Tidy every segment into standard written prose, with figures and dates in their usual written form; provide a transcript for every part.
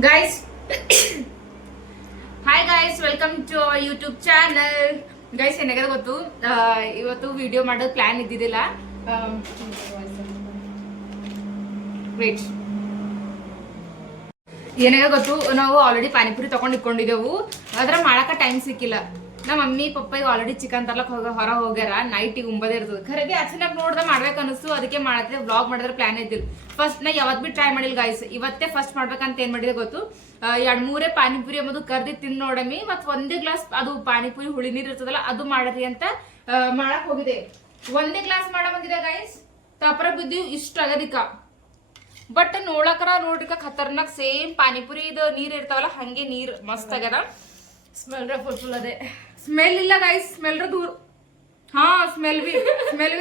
Guys hi guys, welcome to our YouTube channel. Guys ಏನಾಗದ ಗೊತ್ತು, ಇವತ್ತು ವಿಡಿಯೋ ಮಾಡೋದು ಪ್ಲಾನ್ ಇದ್ದಿದ್ದಿಲ್ಲ. ವೇಟ್, ಏನಾಗ ಗೊತ್ತು, ನಾವು ಆಲ್ರೆಡಿ ಪಾನಿಪುರಿ ತಗೊಂಡು ಇಟ್ಕೊಂಡಿದ್ದೆವು. ಅದ್ರ ಮಾಡಕ ಟೈಮ್ ಸಿಕ್ಕಿಲ್ಲ. ನಮ್ಮ ಮಮ್ಮಿ ಪಪ್ಪ ಆಲ್ರೆಡಿ ಚಿಕನ್ ತರ್ಲಕ್ ಹೊರ ಹೋಗ್ಯಾರ. ನೈಟಿಗೆ ಉಂಬದೇ ಇರ್ತದೆ. ಖರೇದಿ ಅಚಾನಕ್ ನೋಡ್ದೆ ಮಾಡ್ಬೇಕು ಅನಿಸ್ತು, ಅದಕ್ಕೆ ಮಾಡತ್ತೆ. ವ್ಲಾಗ್ ಮಾಡಿದ್ರೆ ಪ್ಲಾನ್ ಇದ್ದಿಲ್ಲ. ಫಸ್ಟ್ ನಾ ಯಾವತ್ ಬಿ ಟ್ರೈ ಮಾಡಿಲ್ಲ ಗೈಸ್. ಇವತ್ತೇ ಫಸ್ಟ್ ಮಾಡ್ಬೇಕಂತ ಏನ್ ಮಾಡಿದೆ ಗೊತ್ತು, 2-3 ಪಾನಿಪುರಿ ಎಂಬುದು ಕರ್ದಿ ತಿಂದು ನೋಡಮಿ. ಮತ್ ಒಂದೇ ಗ್ಲಾಸ್ ಅದು ಪಾನಿಪುರಿ ಹುಳಿ ನೀರ್ ಇರ್ತದಲ್ಲ ಅದು ಮಾಡರಿ ಅಂತ ಮಾಡಕ್ ಹೋಗಿದೆ. ಒಂದೇ ಗ್ಲಾಸ್ ಮಾಡ ಬಂದಿದೆ ಗೈಸ್. ತಪರ ಬಿದ್ದೀವಿ ಇಷ್ಟ ಆಗದಿಕ್ಕ. ಬಟ್ ನೋಡಕ್ರ ನೋಡ್ರಿಕ ಖತರ್ನಾಕ್ ಸೇಮ್ ಪಾನಿಪುರಿ ಇದು ನೀರ್ ಇರ್ತಾವಲ್ಲ ಹಂಗೆ ನೀರ್ ಮಸ್ತ್ ಆಗ್ಯದ. ಸ್ಮೆಲ್ ಫುಲ್ ಅದೇ ಸ್ಮೆಲ್ ಇಲ್ಲ ಗೈಸ್, ಸ್ಮೆಲ್ ದೂರ. ಹಾ ಸ್ಮೆಲ್ ಬಿ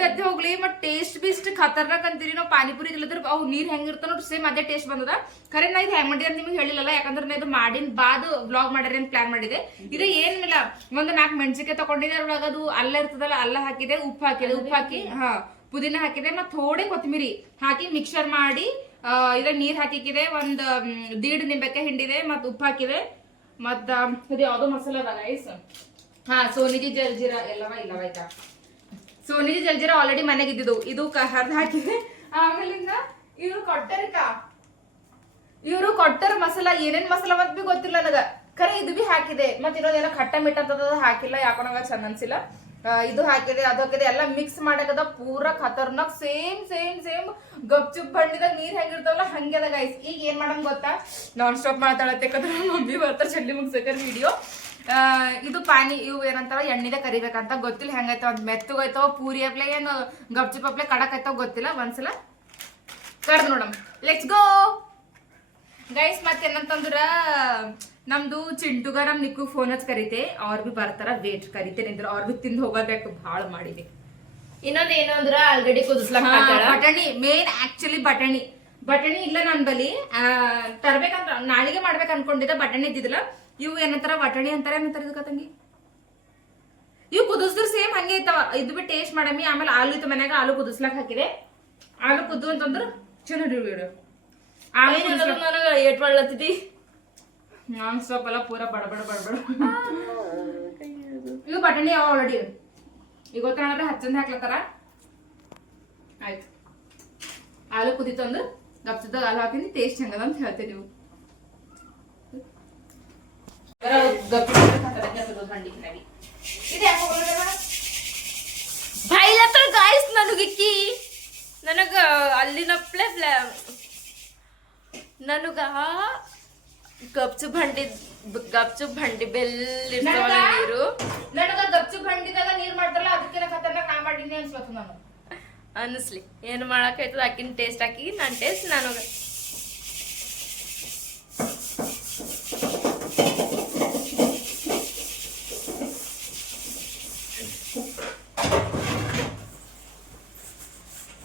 ಅತ್ತೆ ಹೋಗ್ಲಿ. ಮತ್ ಟೇಸ್ಟ್ ಬಿ ಇಷ್ಟ ಖತರ್ನಾಕ್ ಅಂತೀರಿ ನಾವು. ಪಾನಿಪುರಿ ಇಲ್ಲದ್ರ ಅವು ನೀರ್ ಹೆಂಗಿರ್ತಾವ ನೋಡಿ ಸೇಮ್ ಅದೇ ಟೇಸ್ಟ್ ಬಂದದ. ಖರೆ ನಾ ಇದು ಹೆಂಗ್ ಮಾಡಿ ಅಂತ ನಿಮ್ಗೆ ಹೇಳಿಲ್ಲ, ಯಾಕಂದ್ರೆ ನಾ ಇದು ಮಾಡಿನ ಬಾದ್ ವ್ಲಾಗ್ ಮಾಡ್ರಿ ಅಂತ ಪ್ಲಾನ್ ಮಾಡಿದೆ. ಇದು ಏನಿಲ್ಲ, ಒಂದು 4 ಮೆಣಸಿಕಾಯಿ ತಗೊಂಡಿದ್ದೆ. ಅದ್ರೊಳಗ ಅದು ಅಲ್ಲ ಇರ್ತದಲ್ಲ, ಅಲ್ಲ ಹಾಕಿದೆ, ಉಪ್ಪು ಹಾಕಿ ಪುದೀನ ಹಾಕಿದೆ, ಮತ್ ಥೋಡೆ ಕೊತ್ತಂಬರಿ ಹಾಕಿ ಮಿಕ್ಸರ್ ಮಾಡಿ ಇದ್ರಾಗ ನೀರ್ ಹಾಕಿದೆ. ಒಂದ್ 1.5 ನಿಂಬೆಕಾಯಿ ಹಿಂಡಿದೆ, ಮತ್ ಉಪ್ಪು ಹಾಕಿದೆ. ಮತ್ತ ಇದು ಯಾವ್ದೋ ಮಸಾಲ ಅದ ಗೈಸ್. ಸೋನಿಜಿ ಜಲ್ಜೀರಾ ಎಲ್ಲವ ಇಲ್ಲವ ಆಯ್ತಾ. ಸೋನಿಜಿ ಜಲ್ಜೀರಾ ಆಲ್ರೆಡಿ ಮನೆಗೆ ಇದ್ದಿದ್ದು. ಇದು ಹರ್ದು ಹಾಕಿದೆ. ಆಮೇಲಿಂದ ಇವ್ರು ಕೊಟ್ಟರ ಮಸಾಲ, ಏನೇನ್ ಮಸಾಲ ಮತ್ ಬಿ ಗೊತ್ತಿಲ್ಲ ನನಗ. ಖರೆ ಇದು ಬಿ ಹಾಕಿದೆ. ಮತ್ ಇನ್ನೊಂದೇನೋ ಖಟ್ಟ ಮಿಟ್ಟ ಅಂತ ಹಾಕಿಲ್ಲ, ಯಾಕೋ ನಂಗ ಚಂದ ಅನ್ಸಿಲ್ಲ. ಇದು ಹಾಕಿದೆ, ಅದು ಹಾಕಿದೆ, ಎಲ್ಲ ಮಿಕ್ಸ್ ಮಾಡಕದ. ಪೂರಾ ಖತರ್ನಾಕ್ ಸೇಮ್ ಗಪ್ಚುಪ್ ಬಂಡಿದಾಗ ನೀರ್ ಹೆಂಗಿರ್ತಾವಲ್ಲ ಹಂಗೆ ಅದ ಗೈಸ್. ಈಗ ಏನ್ ಮಾಡಂಗ್ ಗೊತ್ತಾ, ನಾನ್ ಸ್ಟಾಪ್ ಮಾತಾಡತ್ತೆ ಮಮ್ಮಿ ಬರ್ತಾರ ಜಲ್ದಿ ಮುಗ್ಸಕರ್ ವಿಡಿಯೋ. ಇದು ಇವು ಏನಂತಾರ ಎಣ್ಣಿದೆ ಕರಿಬೇಕಂತ ಗೊತ್ತಿಲ್ಲ. ಹೆಂಗೈತಾವ ಅಂತ ಮೆತ್ತಗೈತಾವ ಪೂರಿ ಅಪ್ಲೆ ಏನು ಗಪ್ಚುಪ್ ಅಪ್ಲೆ ಕಡಕ್ ಐತಾವ ಗೊತ್ತಿಲ್ಲ. ಒಂದ್ಸಲ ಕರ್ದ್ ನೋಡಮ್. Let's go guys. ಮತ್ತೇನಂತಂದ್ರ ನಮ್ದು ಚಿಂಟುಗ ನಮ್ ನಿಕ್ಕು ಫೋನ್ ಹಚ್ ಕರಿತೆ. ಅವ್ರ ಬಿ ಬರ್ತಾರ, ವೇಟ್ ಕರಿತೇನೆ ಅಂದ್ರೆ ಅವ್ರ ಬಿ ತಿಂದು ಹೋಗೋಬೇಕು. ಭಾಳ ಮಾಡಿದೆ. ಇನ್ನೊಂದ್ ಏನು ಅಂದ್ರ ಆಲ್ರೆಡಿ ಕುದಿಸ್ಲಾಕ ಬಟಾಣಿ ಮೇನ್ ಆಕ್ಚುಲಿ ಬಟಾಣಿ ಇಲ್ಲ ನನ್ ಬಲಿ. ತರ್ಬೇಕಂತ ನಾಳೆಗೆ ಮಾಡ್ಬೇಕು ಅನ್ಕೊಂಡಿದ್ದೆ, ಬಟಾಣಿ ಇದ್ದಿದ್ದಿಲ್ಲ. ಇವು ಏನಂತಾರ ಬಟಾಣಿ ಅಂತಾರ, ಏನಂತಾರ ಇದಕ್ಕ ತಂಗಿ. ಇವು ಕುದಿಸಿದ್ರು ಸೇಮ್ ಹಂಗೆ ಇರ್ತಾವ. ಇದು ಬಿ ಟೇಸ್ಟ್ ಮಾಡಮಿ. ಆಮೇಲೆ ಆಲೂ ಇತ್ತು ಮನ್ಯಾಗ, ಆಲೂ ಕುದಿಸ್ಲಾಕ್ ಹಾಕಿದೆ. ಆಲೂ ಕುದ್ದು ಅಂತಂದ್ರ ಚೆನ್ನಾಗಿ ನನಗ ಏಟ್ ಮಾಡ್ಲತ್ತಿದಿ. ನಾನ್ ಸ್ಟಾಪ್ ಎಲ್ಲ ಪೂರಾ ಬಡಬಡ. ಇವು ಬಟಾಣಿ ಯಾವ ಆಲ್ರೆಡಿ ಈಗ ಗೊತ್ತಾದ್ರೆ ಹಚ್ಚಂದ ಹಾಕ್ಲತ್ತಾರ. ಆಯ್ತು, ಆಲೂ ಕುದಿತು ಅಂದ್ರೆ ಗಪ್ಸದಾಗ ಆಲೂ ಹಾಕಿನಿ. ಟೇಸ್ಟ್ ಹೆಂಗದ ಅಂತ ಹೇಳ್ತೀವಿ ನೀವು. ಬೈಲತ್ತಳ ಗಾಯ್ಸ್ ನನಗಿಕ್ಕಿ. ನನಗ ಅಲ್ಲಿನಪ್ಲೆ ನನಗ ಗಪ್ಚುಪ್ ಭಂಡಿ ಬೆಲ್ಲಿರ್ತಾವಲ್ಲ ನೀರು. ನನಗ ಗಪ್ಚುಪ್ ಭಂಡಿದಾಗ ನೀರ್ ಮಾಡ್ತಾರಲ್ಲ ಅದಕ್ಕೆ ಖತರ್ನಾಕ್ ನಾ ಮಾಡೀನಿ ಅನ್ಸ್ಬೇಕು ನಾನು. ಅನ್ಸ್ಲಿ ಏನ್ ಮಾಡಕೈತದ ಆಕಿನ ಟೇಸ್ಟ್ ಹಾಕಿ ನನ್ ಟೇಸ್ಟ್ ನನಗ.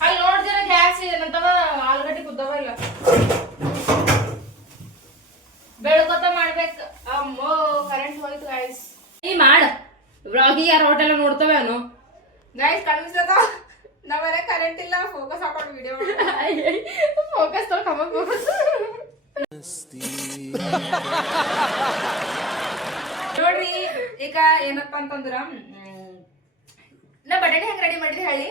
ಅಲ್ಲಿ ನೋಡ್ದಿರ ಗ್ಯಾಸ್ ಏನಂತವ ಆಲ್ಗಡ್ಡಿ ಕುದ್ದವ ಇಲ್ಲ. ಬೆಳಗೊತ್ತ ಮಾಡ್ಬೇಕು. ಅಮ್ಮೋ ಕರೆಂಟ್ ಹೋಯ್ತು ಗೈಸ್. ಈ ಮಾಡ ವ್ಲಾಗಿಗೆ ಯಾರು ಹೋಟೆಲ್ ನೋಡ್ತವೆ ಅವನು ಗೈಸ್ ಕಳಿಸ್ಲತ್ತ. ನಮ್ಮನೆ ಕರೆಂಟ್ ಇಲ್ಲ, ಫೋಕಸ್ ಹಾಕೊಂಡು ವಿಡಿಯೋ ಫೋಕಸ್ ಫೋಕಸ್ ನೋಡ್ರಿ. ಈಗ ಏನಪ್ಪಾ ಅಂತಂದ್ರ ನಾ ಬಟಾಣಿ ಹೆಂಗ್ ರೆಡಿ ಮಾಡಿದೆ ಹೇಳಿ.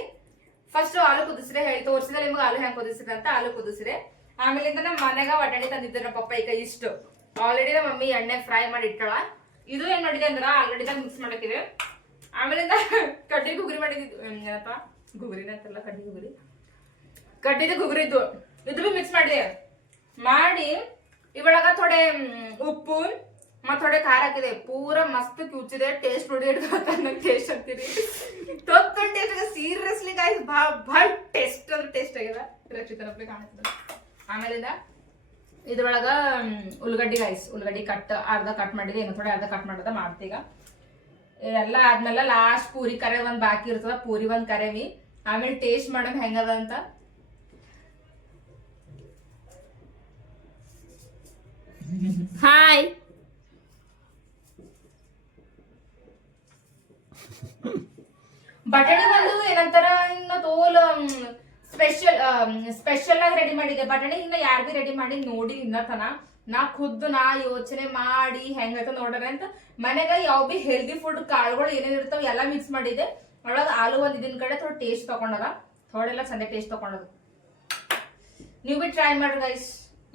ಫಸ್ಟ್ ಆಲೂ ಕುದಿಸಿದೆ ಹೇಳಿ ತೋರಿಸಿದ್ರೆ ನಿಮ್ಗೆ ಆಲೂ ಹೆಂಗ್ ಕುದಿಸಿದೆ ಅಂತ. ಆಲೂ ಕುದಿಸಿದೆ. ಆಮೇಲಿಂದ ನಮ್ಮ ಮನೆಗ ಬಟಾಣಿ ತಂದಿದ್ದೆ ನಮ್ಮ ಪಪ್ಪ. ಈಗ ಇಷ್ಟು ಆಲ್ರೆಡಿ ನಮ್ಮ ಮಮ್ಮಿ ಎಣ್ಣೆ ಫ್ರೈ ಮಾಡಿ ಇಟ್ಟಳ. ಇದು ಏನ್ ಮಾಡಿದೆ ಅಂದ್ರ ಆಲ್ರೆಡಿ ಮಿಕ್ಸ್ ಮಾಡಕ್ಕಿದೆ. ಆಮೇಲಿಂದ ಕಡ್ಡಿ ಗುಗ್ರಿ ಮಾಡಿದ್ದು, ಏನಪ್ಪ ಗುಗ್ರಿನ ಅಂತಲ್ಲ, ಕಡ್ಡಿದ ಗುಗ್ರಿದ್ದು ಇದು ಬಿ ಮಿಕ್ಸ್ ಮಾಡಿ ಇವಾಗ ಥೋಡೆ ಉಪ್ಪು ಮತ್ ಥೋಡೆ ಖಾರ ಹಾಕಿದೆ. ಪೂರಾ ಮಸ್ತ್ ಕ್ಯೂಚಿದೆ. ಟೇಸ್ಟ್ ನೋಡಿ ಟೇಸ್ಟ್ ಅಂತೀರಿ. ಸೀರಿಯಸ್ಲಿ ಗೈಸ್ ಭಾಳ ಟೇಸ್ಟ್ ಅಂದ್ರೆ ಟೇಸ್ಟ್ ಆಗ್ಯದ. ರಕ್ಷಿತನಪ್ಲೆ ಕಾಣಿಸ್ತದೆ. ಆಮೇಲಿಂದ ಇದ್ರೊಳಗ ಉಳ್ಳಗಡ್ಡಿ ಗೈಸ್, ಉಳ್ಳಗಡ್ಡಿ ಅರ್ಧ ಕಟ್ ಮಾಡಿದೆ, ಇನ್ನು ಥೋಡೆ ಅರ್ಧ ಕಟ್ ಮಾಡೋದ ಮಾಡ್ತೀಗ. ಎಲ್ಲ ಆದ್ಮೇಲೆ ಲಾಸ್ಟ್ ಪೂರಿ ಕರೆ ಒಂದ್ ಬಾಕಿ ಇರ್ತದ. ಪೂರಿ ಒಂದ್ ಕರೆವಿ. ಆಮೇಲೆ ಟೇಸ್ಟ್ ಮಾಡಮ್ ಹೆಂಗದ ಅಂತ. ಹಾಯ್. ಬಟಾಣಿ ಒಂದು ಏನಂತಾರ ಇನ್ನ ತೋಲ್ ಸ್ಪೆಷಲ್ ಆಗಿ ರೆಡಿ ಮಾಡಿದೆ ಬಟಾಣಿ. ಇನ್ನ ಯಾರು ಬಿ ರೆಡಿ ಮಾಡಿ ನೋಡಿ ಇನ್ನತನ ನಾ ಖುದ್ದು ನಾ ಯೋಚನೆ ಮಾಡಿ ಹೆಂಗೈತ ನೋಡ್ರಿ ಅಂತ ಮನೆಗ ಯಾವ ಬಿ ಹೆಲ್ದಿ ಫುಡ್ ಕಾಳುಗಳು ಏನೇನ್ ಇರ್ತಾವ ಎಲ್ಲ ಮಿಕ್ಸ್ ಮಾಡಿದೆ. ಒಳಗ ಆಲೂ ಒಂದ್ ಇದನ್ ಕಡೆ ಥೋड़ा ಟೇಸ್ಟ್ ತಗೊಂಡದ, ಥೋಡೆಲ್ಲ ಚಂದ ಟೇಸ್ಟ್ ತಗೊಂಡದ. ನೀವು ಬಿ ಟ್ರೈ ಮಾಡ್ರಿ ಗೈಸ್.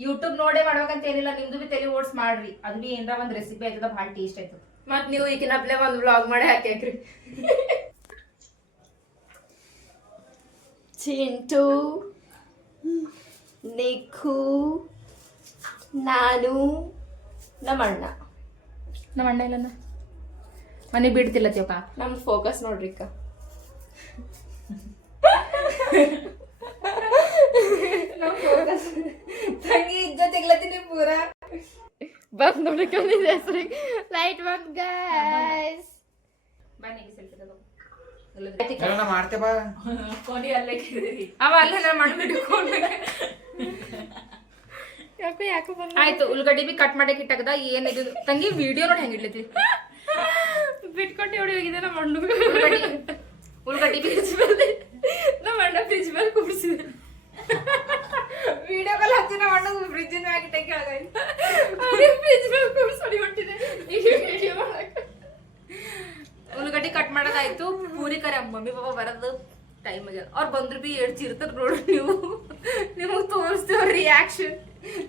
ಯೂಟ್ಯೂಬ್ ನೋಡೇ ಮಾಡ್ಬೇಕಂತ ಏನಿಲ್ಲ, ನಿಮ್ದು ಬಿ ತಲೆ ಓಡ್ಸ್ ಮಾಡ್ರಿ, ಅದು ಬಿ ಏನಾರ ಒಂದ್ ರೆಸಿಪಿ ಆಯ್ತದ, ಭಾಳ ಟೇಸ್ಟ್ ಆಯ್ತದ. ಮತ್ ನೀವು ಈಗಿನ ಹಬ್ಲೆ ಒಂದ್ ವ್ಲಾಗ್ ಮಾಡಿ ಹಾಕ್ಯಾಕ್ರಿ. ಚಿಂಟು, ನಿಖು, ನಾನು, ನಮ್ಮ ಅಣ್ಣ ಇಲ್ಲ ಮನೆ ಬಿಡ್ತಿಲ್ಲ ತ್ಯೋಕ. ನಮ್ ಫೋಕಸ್ ನೋಡ್ರಿ ಅಕ್ಕ. ತಂಗಿ ಇಜ್ಜತ್ ತೆಗ್ಲತ್ತೀನಿ ಪೂರ. ಬಂದ್ ನೋಡಿಕೊಂಡಿದ್ದ ಹೆಸರಿಗೆ ಲೈಟ್ ಬಂದ್ ಗೈಸ್. ಬನ್ನಿ ಸೆಲ್ಫಿ ತಗೋ. ಮಾಡ್ತೆ ಬಾ ಕೋಡಿ ಅಲ್ಲೇ ಕಿರಿರಿ ಅವ ಅಲ್ಲೇ ನಾ ಮಾಡ್ಬಿಟ್ಟು ಯಾಕೆ ಬಂದ. ಆಯ್ತು, ಉಳ್ಳಗಡ್ಡಿ ಬಿ ಕಟ್ ಮಾಡಕ್ಕೆ ಇಟ್ಟಾಕದ. ಏನಿದು ತಂಗಿ ವಿಡಿಯೋ ನೋಡಿ ಹೆಂಗ್ ಇಡ್ಲೈತಿ. ಬಿಟ್ಕೊಟ್ಟು ಹೊಡಿ ಹೋಗಿದೆ ನಮ್ಮ ಅಣ್ಣ. ಉಳ್ಳಗಡ್ಡಿ ಬಿ ಫ್ರಿಜ್ ಮೇಲೆ ನಮ್ಮ ಅಣ್ಣ ಫ್ರಿಜ್ ಮೇಲೆ ಕುಡಿಸಿದೆ. ವಿಡಿಯೋ ಕಾಲ್ ಹಚ್ಚಿ ನಮ್ಮ ಅಣ್ಣ ಫ್ರಿಜ್ ಮ್ಯಾಗ ಇಟ್ಟಕ್ಕೆ ಫ್ರಿಜ್ ಮೇಲೆ ಕುಡಿಸಿ ಹೊಂಟಿದೆ ಈಗ ವಿಡಿಯೋ ಮಾಡಕ್ಕೆ. ಉಳ್ಳಗಡ್ಡಿ ಕಟ್ ಮಾಡೋದಾಯ್ತು. ಪೂರಿ ಕರೆ ಮಮ್ಮಿ ಪಾಪ ಬರೋದು ಟೈಮ್ ಆಗ್ಯದ. ಅವ್ರು ಬಂದ್ರು ಬಿ ಚಿರ್ತಾರ ನೋಡ್ರಿ ನೀವು. ನಿಮಗ್ ತೋರಿಸ್ತೀವ ರಿಯಾಕ್ಷನ್.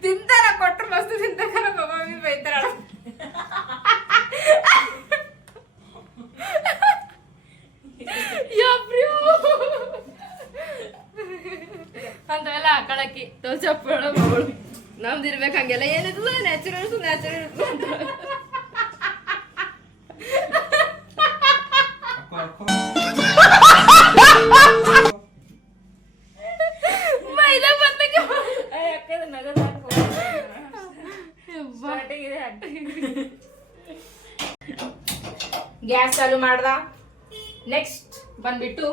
ತಿಂತಾರ ಕೊಟ್ರು ಮಸ್ತ್ ತಿಂತಾರ, ಮಮ್ಮಿ ಬೈತಾರ. ಅಂತವೆಲ್ಲ ಹಾಕೊಳಕ್ಕಿ ಚಪ್ಪಳ ಮಗಳು ನಮ್ದು ಇರ್ಬೇಕು. ಹಂಗೆಲ್ಲ ಏನಿರ್ತದ ನ್ಯಾಚುರಲ್ಸ್ ಅಂತ ಮೈದಾ ಬಂದಕ್ಕೆ ಗ್ಯಾಸ್ ಚಾಲು ಮಾಡ್ದ. ನೆಕ್ಸ್ಟ್ ಬಂದ್ಬಿಟ್ಟು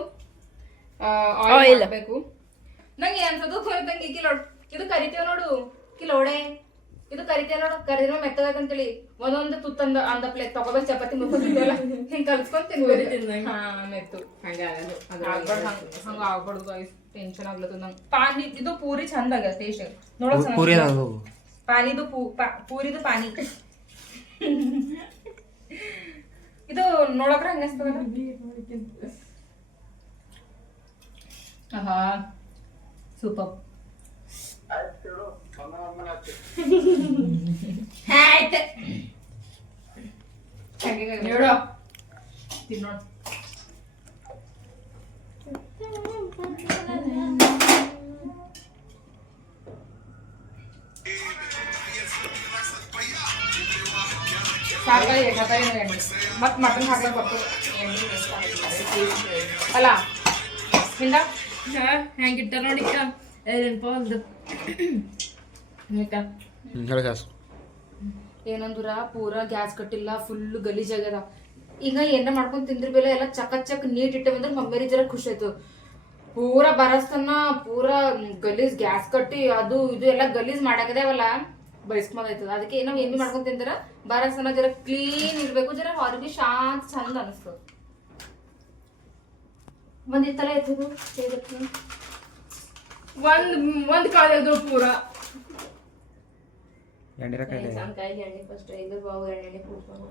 Oil. ಆಯಿಲ್ ಹಾಕ್ಬೇಕು. ನಂಗೆ ಅನ್ಸೋದು ತಂಗಿ ಕಿಲೋಡ್ ಇದು ಕರಿತೇವ ನೋಡು, ಕಿಲೋಡೆ ಇದು ಕರಿತೇವ ನೋಡು. ಕರಿದ್ರೂ ಮೆತ್ತಗಂತೇಳಿ ಒಂದೊಂದು ತುತ್ತಂದ ಅಂದ ಪ್ಲೇಟ್ ತಗೋಬೇಕು. ಚಪಾತಿ ಮುಗಿಲ್ಲ ಹಿಂಗ್ ಕಲ್ಸ್ಕೊಂಡ್ ತಿನ್ಬೇಕು. ಹಾ ಮೆತ್ತು ಹಂಗ ಆಗ್ಬಾರ್ದು ಗೈಸ್. ಟೆನ್ಷನ್ ಆಗ್ಲತ್ತದ ನಂಗೆ. ಪಾನಿ ಇದು ಪೂರಿ ಚಂದ ಆಗ್ಯದ ಟೇಸ್ಟ್ ನೋಡಕ್. ಪಾನಿದು ಪೂರಿದು ಪಾನಿ ಇದು ನೋಡಕ್ರ ಹಂಗ ಆಹಾ ಸೂಪರ್. ಆಯ್ತು ನೋಡು ತಿನ್ನೋಣ. ಮತ್ ಮಟನ್ ಹಾಕ್ಲಕ್ ಬರ್ತದೆ ಅಲ್ಲ ಹಿಂದ ಹೆಂಗಿಟ್ಟ ನೋಡಿ ಏನಂದ್ರ ಪೂರಾ ಗ್ಯಾಸ್ ಕಟ್ಟಿಲ್ಲ, ಫುಲ್ ಗಲೀಜ್ ಆಗ್ಯದ. ಈಗ ಏನ ಮಾಡ್ಕೊಂಡ್ ತಿಂದ್ರ ಬೆಲೆ ಎಲ್ಲ ಚಕ್ ನೀಟ್ ಇಟ್ಟವಂದ್ರ ಮಮ್ಮೇರಿ ಜರ ಖುಷಿ ಆಯ್ತು. ಪೂರಾ ಬರಸ್ತನ ಪೂರಾ ಗಲೀಜ್ ಗ್ಯಾಸ್ ಕಟ್ಟಿ ಅದು ಇದು ಎಲ್ಲ ಗಲೀಜ್ ಮಾಡಾಕದೇವಲ್ಲ ಬಯಸ್ಕೊಂಡ್ ಆಯ್ತದ. ಅದಕ್ಕೆ ನಾವ್ ಏನ್ ಮಾಡ್ಕೊಂಡ್ ತಿಂದ್ರ ಬರಸ್ತನ ಜರ ಕ್ಲೀನ್ ಇರ್ಬೇಕು, ಜರ ಹೊರಗೆ ಶಾಂತ ಚಂದ ಅನಿಸ್ತದ. ಬಂದಿತ್ತಲ್ಲ ಎತ್ತದು ಒಂದ್ ಕಾಲದು ಪೂರಾ ಎಣ್ಣೆ ಎಣ್ಣೆ ಫಸ್ಟ್ ಇದು ಬಾವು ಎಣ್ಣೆ ಕೂಡ್ಕೊಂಡು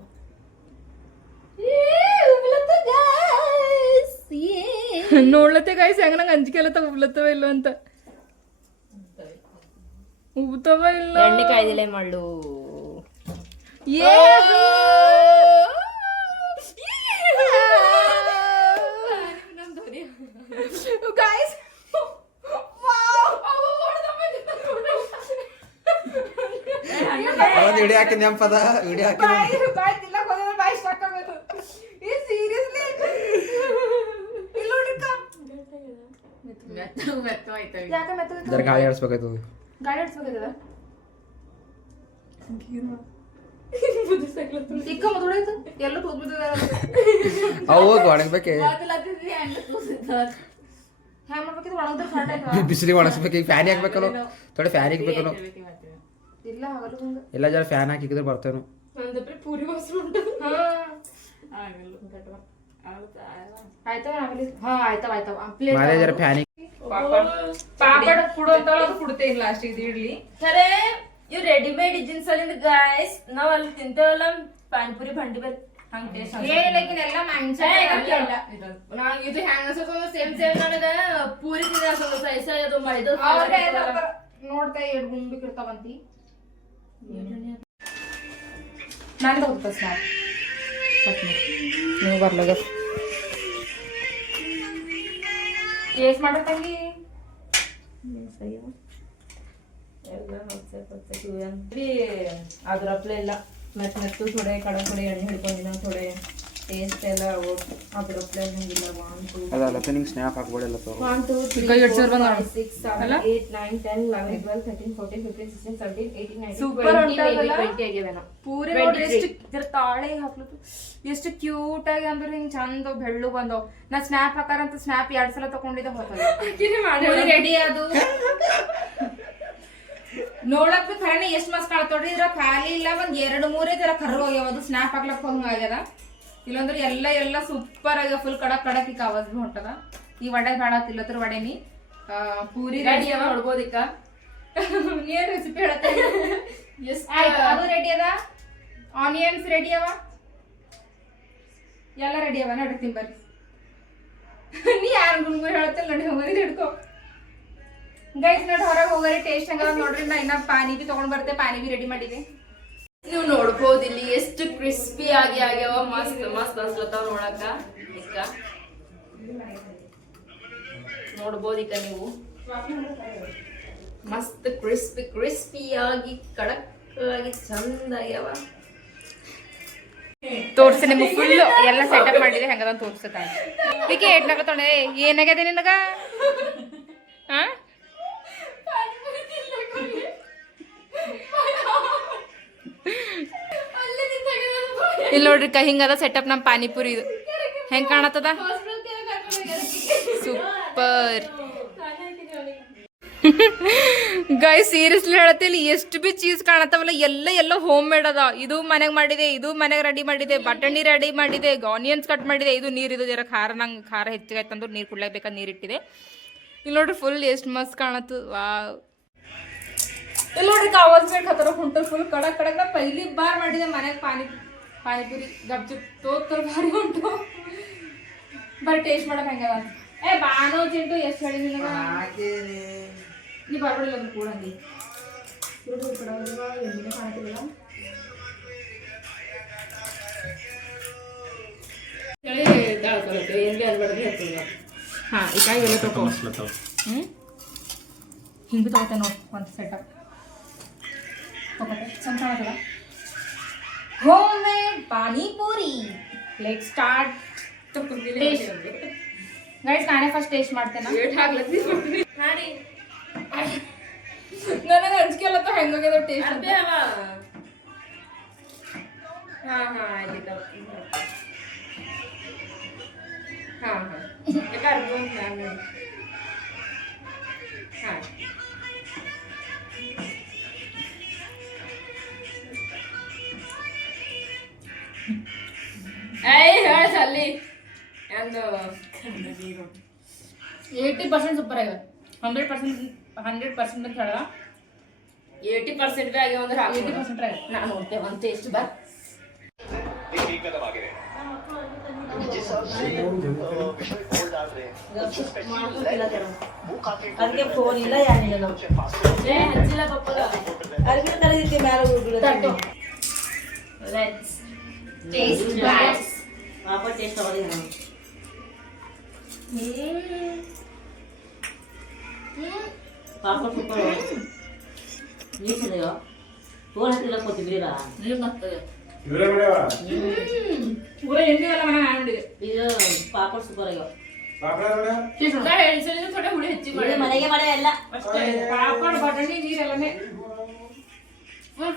ನೋಡ್ಲತ್ತೆ ಗಾಯ್ಸ್ ಹೆಂಗ ನಂಗೆ ಅಂಜಿಕೆ ಎಲ್ಲ ಉಬ್ಲತ್ತವ ಇಲ್ಲ ಅಂತ. ಉಬ್ತವ ಇಲ್ಲ ಎಣ್ಣೆ ಕಾಯ್ದಿಲ್ಲ ಮಳ್ಳು. ಗಾಯ್ಸ್ ವಿಡಿಯೋ ಹಾಕಿದ್ ನೆಂಪದ ವಿಡಿಯೋ ಹಾಕಿ ಜರ ಗಾಳಿ ಆಡಿಸ್ಬೇಕಾಯ್ತದ. ಗಾಡಿ ಆಡ್ಸ್ಬೇಕಾಯ್ತದ ಇಕ್ಕ ಮದುಡಾಯ್ತು ಎಲ್ಲ ತೂದ್ಬಿದ್ದದ. ಅವು ಒಣಗ್ಬೇಕೆ ಹ್ಯಾಂಗ ಮಾಡ್ಬೇಕಿದ್ ಒಣಗದ್ರ ಫಾಟ್ ಆಯ್ತು. ಬಿಸಿಲಿಗೆ ಒಣಗಿಸ್ಬೇಕು. ಈಗ ಫ್ಯಾನ್ ಹಾಕ್ಬೇಕಲ್ಲ, ಥೋಡೆ ಫ್ಯಾನ್ ಹಾಕ್ಬೇಕಲ್ಲ. ಇಲ್ಲ ಆಗಲ್ಲ ಎಲ್ಲ ಜರ ಫ್ಯಾನ್ ಹಾಕಿದ್ರೆ ಬರ್ತೇನು. ಪೂರಿ ಮೊಸರು ಉಂಟು. ಆಯ್ತವ ಆಮೇಲೆ ಹಾ ಆಯ್ತವ ಮಾದೇ ಜರ ಫ್ಯಾನ್ ಪಾಪಡ್ ಕುಡು ಅಂತಲ್ಲ ಅದು ಕುಡ್ತೇ ಇಲ್ಲ ಅಷ್ಟು ಇದು ಇಡ್ಲಿ ಖರೆ ಇವ್ ರೆಡಿಮೇಡ್ ಇದ್ದಿನ ಸಲಿಂದ ಗಾಯ್ಸ್ ನಾವ್ ಅಲ್ಲಿ ತಿಂತೇವಲ್ಲ ಪಾನಿಪುರಿ ಭಂಡಿ ಬರ್ ಹಂಗ್ ಟೇಸ್ಟ್ ಏನಿಲ್ಲ ಎಲ್ಲ ನಂಗೆ ಇದು ಹ್ಯಾಂಗ ಅನ್ಸೋದು ಸೇಮ್ ನನಗ ಪೂರಿ ತಿಂದ ಅನ್ಸೋದು ಸೈಸ ಅದು ಮೈದಾ ನೋಡ್ತಾ ಎರಡು ಗುಂಬಿಕ್ ಇರ್ತಾವಂತಿ ನಂದು ಹೋಗ್ತದ ಸ್ನಾಪ್ ನೀವು ಬರ್ಲಗ ಟೇಸ್ಟ್ ಮಾಡೋ ತಂಗಿ ಅದ್ರಪ್ಲೆ ಇಲ್ಲ ಮತ್ತೆ ಮತ್ತು ಥೋಡೆ ಕಡೆ ಎಣ್ಣೆ ಹಿಡ್ಕೊಂಡಿನ ಥೋಡೆ ಟೇಸ್ಟ್ ಎಲ್ಲ ಅದ್ರಪ್ಲೆ ಹಂಗಿಲ್ಲ 1 2 ಅದಲ್ಲ ನಿಂಗೆ ಸ್ನ್ಯಾಪ್ ಹಾಕ್ಬೋಡಿಲ್ಲ ತಗೋ 1 2 3 4 5 6 7 8 9 10 11 12 13 14 15 16 17 18 19 Super 20 ಆಗಿವೇನೋ ಪೂರಿ ನೋಡ್ರಿ ಎಷ್ಟು ಇದ್ರ ತಾಳೆ ಹಾಕ್ಲತ್ತು ಎಷ್ಟು ಕ್ಯೂಟ್ ಆಗಿ ಅಂದ್ರೆ ಹಿಂಗ್ ಚಂದ ಬೆಳ್ಳು ಬಂದವ್ ನಾ ಸ್ನ್ಯಾಪ್ ಹಾಕಾರಂತ ಸ್ನ್ಯಾಪ್ 2 ಸಲ ತಗೊಂಡಿದ್ದೆ ಹೋಗ್ತದೆ ರೆಡಿ ಅದು ನೋಡಕ್ ಖರೇನೆ ಎಷ್ಟ್ ಮಸ್ತ್ ಕಾಣ್ತೋಡ್ರಿ ಇದ್ರ ಖಾಲಿ ಇಲ್ಲ ಒಂದ್ 2-3 ಜರ ಕರ್ರ ಹೋಗ್ಯಾವ ಅದು ಸ್ನ್ಯಾಪ್ ಹಾಕ್ಲಕ್ ಹಂಗಾಗ್ಯದ ಇಲ್ಲಂದ್ರೆ ಎಲ್ಲ ಸೂಪರ್ ಆಗ ಫುಲ್ ಕಡಕ್ ಈಗ ಆವಾಜ್ ಭೀ ಹೊಂಟದ ಈ ವಡೆ ಬಾಡತ್ತಿಲ್ಲತ್ರ ವಡೆ ಮೀ ಪೂರಿ ರೆಡಿ ಅವ ನೋಡ್ಬೋದಿಕ್ಕ ನೀನ್ ರೆಸಿಪಿ ಹೇಳತ್ತೆ ಆಯ್ತು ಅದು ರೆಡಿ ಅದ ಆನಿಯನ್ಸ್ ರೆಡಿ ಅವ ಎಲ್ಲ ರೆಡಿ ಅವ ನಡ್ರಿ ತಿಂಬರಿ ನೀ ಯಾರು ಗುಂಗು ಹೇಳ್ತಿಲ್ಲ ನಡಿ ಹೋಗರಿ ಹಿಡ್ಕೊ ಗೈಸ್ ನೋಡಿ ಹೊರಗೆ ಹೋಗರಿ ಟೇಸ್ಟ್ ಹಂಗ ನೋಡ್ರಿ ನಾ ಇನ್ನ ಪಾನಿ ಬಿ ತಗೊಂಡ್ ಬರ್ತೆ ಪಾನಿ ಬಿ ರೆಡಿ ಮಾಡಿದೆ ನೀವು ನೋಡ್ಬೋದು ಇಲ್ಲಿ ಎಷ್ಟು ಕ್ರಿಸ್ಪಿ ಆಗಿ ಆಗ್ಯಾವ ಮಸ್ತ್ ಮಸ್ತ್ ಅನ್ಸ್ಲತ್ತಾವ ನೋಡಕ್ಕ ಇಕ್ಕ ನೋಡ್ಬೋದು ಈಗ ನೀವು ಮಸ್ತ್ ಕ್ರಿಸ್ಪಿ ಆಗಿ ಕಡಕ್ ಆಗಿ ಚಂದ ಆಗ್ಯಾವ ತೋರ್ಸಿ ನಿಮ್ಗೆ ಫುಲ್ ಎಲ್ಲ ಸೆಟಪ್ ಮಾಡಿದೆ ಹೆಂಗದ ತೋರ್ಸತ ಈಗ ಏಟ್ನಾಗತ್ತೊಂಡೆ ಏನಾಗ್ಯದ ನಿನಗ ಹಾ ಇಲ್ಲಿ ನೋಡ್ರಿ ಹಿಂಗದ ಸೆಟಪ್ ನಮ್ ಪಾನಿಪುರಿ ಇದು ಹೆಂಗ್ ಕಾಣತ್ತದ ಸೂಪರ್ ಗೈ ಸೀರಿಯಸ್ಲಿ ಹೇಳತ್ತಿಲ್ಲ ಎಷ್ಟು ಬಿ ಚೀಸ್ ಕಾಣತ್ತವಲ್ಲ ಎಲ್ಲ ಹೋಮ್ ಮೇಡ್ ಅದ ಇದು ಮನೆಗ್ ಮಾಡಿದೆ ಇದು ಮನೆಗೆ ರೆಡಿ ಮಾಡಿದೆ ಬಟಾಣಿ ರೆಡಿ ಮಾಡಿದೆ ಆನಿಯನ್ಸ್ ಕಟ್ ಮಾಡಿದೆ ಇದು ನೀರು ಇದು ಜರ ಖಾರ ನಂಗೆ ಖಾರ ಹೆಚ್ಚಿಗಾಯ್ತು ಅಂದ್ರೆ ನೀರು ಕುಡ್ಲೇಬೇಕಾದ ನೀರು ಇಟ್ಟಿದೆ ಇಲ್ಲಿ ನೋಡ್ರಿ ಫುಲ್ ಎಷ್ಟು ಮಸ್ತ್ ಕಾಣತ್ತು ವಾವ್ ಇಲ್ಲಿ ನೋಡ್ರಿ ಆವಾಜ್ ಬೇಕು ಹತ್ರ ಹೊಂಟು ಫುಲ್ ಕಡಕ್ ನಾ ಪೈಲಿ ಬಾರ್ ಮಾಡಿದೆ ಮನೆಗೆ ಪಾನಿಪುರಿ ಗಬ್ಜು ತೋರ್ ಭಾರಿ ಉಂಟು ಬರ್ ಟೇಸ್ಟ್ ಮಾಡಕ್ ಹೆಂಗದ ಬಾನೋ ಚಿಂಟು ಎಷ್ಟು ಹೇಳಿ ನಿನಗ ನೀ ಬರ್ಬಿಡಿಲ್ಲ ಅದು ಕೂಡ ಹಂಗೆ ಕಾಣ್ತಿಲ್ಲ ಹಾ ಈಗ ಇವೆಲ್ಲ ತಗೋ ಹಿಂಗೆ ತಗೋತೆ ನೋಡಿ ಒಂದು ಸೆಟಪ್ ಚಂದ ಕಾಣತ್ತಲ್ಲ home made panipuri let start guys ನಾನೇ ಫಸ್ಟ್ ಟೇಸ್ಟ್ ಮಾಡ್ತೇನೆ ನನಗೆ ಅಂಜಿಕೆ ಅಲ್ಲತ್ತ ಹೆಂಗಾಗ್ಯದ ಟೇಸ್ಟ್ ಅಂತ ಅಲ್ಲಿ 80% ಸೂಪರ್ ಆಗ 100% ಅಂತ ಹೇಳ 80% ಬಿ ಆಗ್ಯಾವ ಅಂದ್ರೆ 80% ಆಗ ನಾನು ನೋಡ್ತೇವೆ ಒಂದು ಟೇಸ್ಟ್ ಬಾ ಅದಕ್ಕೆ ಫೋನ್ ಇಲ್ಲ ಯಾರಿಲ್ಲ ನಾವು ಹಚ್ಚಿಲ್ಲ ಪಪ್ಪಗ ಅದಕ್ಕೆ ತರದಿದ್ದೆ ಮೇಲೆ ಹೋಗ್ಬಿಡೋದು ಲೆಟ್ಸ್ ಟೇಸ್ಟ್ ಗೈಸ್ ಪಾಪ ಟೇಸ್ಟ್ ತಗೊಳ್ಳಿ ನಾವು ಪಾಪ ಸೂಪರ್ ನೀವು ಸರಿಯೋ ಫೋನ್ ಹತ್ತಿಲ್ಲ ಕೊತ್ತಿದ್ದೀರಾ ನೀವು ಮತ್ತೆ ಪೂರ ಎಣ್ಣೆಲ್ಲ ಮನೆ ಮಾಡಿದೆ ಇದು ಪಾಪ ಸೂಪರ್ ಆಗ್ಯಾವ ಥೋಡೆ ಹುಳಿ ಹೆಚ್ಚಿ ಮಾಡಿ ಇದು ಮನೆಗೆ ಮಾಡೇ ಎಲ್ಲ ಅಷ್ಟೇ ಪಾಪಡ್ ಬಟಾಣಿ ನೀರೆಲ್ಲನೇ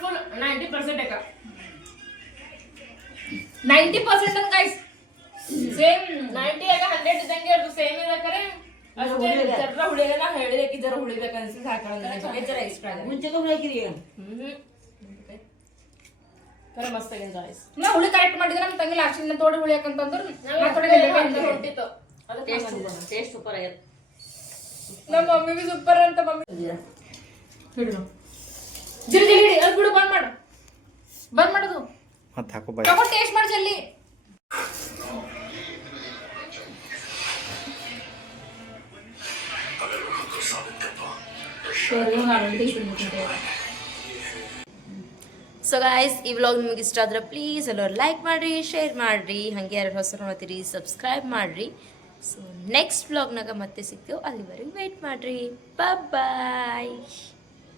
ಫುಲ್ 90% ಅಕ್ಕ 90% ಗೈಸ್ ಸೇಮ್ 90 ಆಗ 100 ಇದ್ದಂಗೆ ಅದು ಸೇಮ್ ಇರಕರೆ ಅಷ್ಟೇ ಜರ ಹುಳಿಗೆ ನಾ ಹೇಳಿದೆ ಕಿ ಜರ ಹುಳಿಬೇಕು ಅನ್ಸಿ ಹಾಕೊಳ್ಳೋದು ಜರ ಇಷ್ಟ ಆಗ ಮುಂಚೆಗೆ ಹುಳಿಕಿರಿ ಕರೆ ಮಸ್ತ್ ಆಗಿದೆ ಗಾಯ್ಸ್ ನಾ ಹುಳಿ ಕರೆಕ್ಟ್ ಮಾಡಿದ್ರೆ ನಮ್ಮ ತಂಗಿ ಲಾಸ್ಟಿಂದ ತೋಡಿ ಹುಳಿಯಕಂತಂದ್ರೆ ಹೊಂಟಿತ್ತು ಟೇಸ್ಟ್ ಸೂಪರ್ ಆಗ್ಯದ ನಮ್ಮ ಮಮ್ಮಿ ಬಿ ಸೂಪರ್ ಅಂತ ಮಮ್ಮಿ ಹಿಡಿದು ಜಲ್ದಿ ಜಲ್ದಿ ಹಿಡಿ ಅದು ಬಿಡು ಬಂದ್ ಮಾಡೋದು ಮತ್ತೆ ಹಾಕೋ ಬಾಯ್ ತಗೊಂಡು ಟೇಸ್ಟ್ ಮಾಡಿ ಜಲ್ದಿ ಸೊ ಗಾಯ್ಸ್ ಈ ವ್ಲಾಗ್ ನಿಮಗೆ ಇಷ್ಟ ಆದ್ರೆ ಪ್ಲೀಸ್ ಎಲ್ಲರೂ ಲೈಕ್ ಮಾಡಿರಿ ಶೇರ್ ಮಾಡಿರಿ ಹಾಗೆ ಯಾರು ಹೊಸ ನೋಡ್ತೀರಿ ಸಬ್ಸ್ಕ್ರೈಬ್ ಮಾಡಿರಿ ಸೊ ನೆಕ್ಸ್ಟ್ ವ್ಲಾಗ್ನಾಗ ಮತ್ತೆ ಸಿಗ್ತೇವೆ ಅಲ್ಲಿವರೆಗೂ ವೆಯ್ಟ್ ಮಾಡಿರಿ ಬಾಯ್